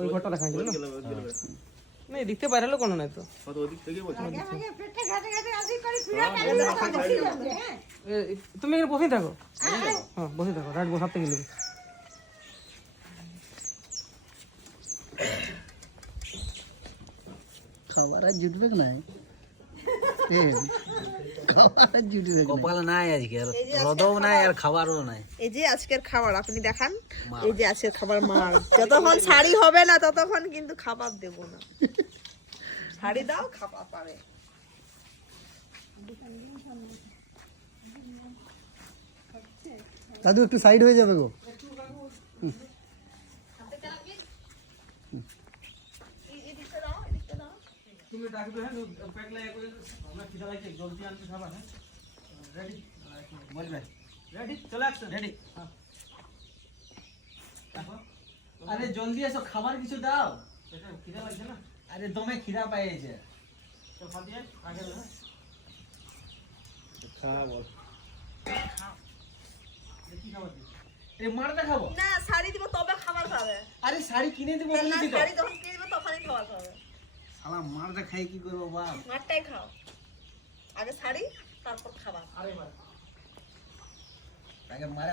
ওই ঘরটা দেখা গেল না দেখতে বাইরে হলো কোনো নাই তো তুমি এখানে বসে থাকো হ্যাঁ বসে থাকো রাইট বসাতে গেলে খাবার আর জুটবে না খাবার আর জুটবে কপাল নাই আজকে রদও নাই আর খাবারও নাই। এই যে আজকের খাবার আপনি দেখান, এই যে আজকের খাবার মার। যতক্ষণ শাড়ি হবে না ততক্ষণ কিন্তু খাবার দেব না। শাড়ি দাও খাবার পাবে। দাদু একটু সাইড হয়ে যাবে গো। তুমি ডাকবে হ্যাঁ প্যাক লাগা করে আমরা খিদা লাগছে জলদি আনতে খাবার হ্যাঁ রেডি বলবে রেডি চলে আসছো রেডি হ্যাঁ দেখো আরে জলদি এসো খাবার কিছু দাও। এটা খিদা লাগছে না আরে দমে খিদা পাইছে। তো খা দিয়ে আগে না খাবো কি খাবার দিই এই মারটা খাবো না শাড়ি দিব তবে খাবার খাবে। আরে শাড়ি কিনে দেবো না বলছি তো। শাড়ি যখন কিনে দিব তখনই খাবার খাবে। শালা মারটা খাই কি করবো বাপ। মারটাই খাও, আগে শাড়ি তারপর খাবার। আরে ভাই আগে মারা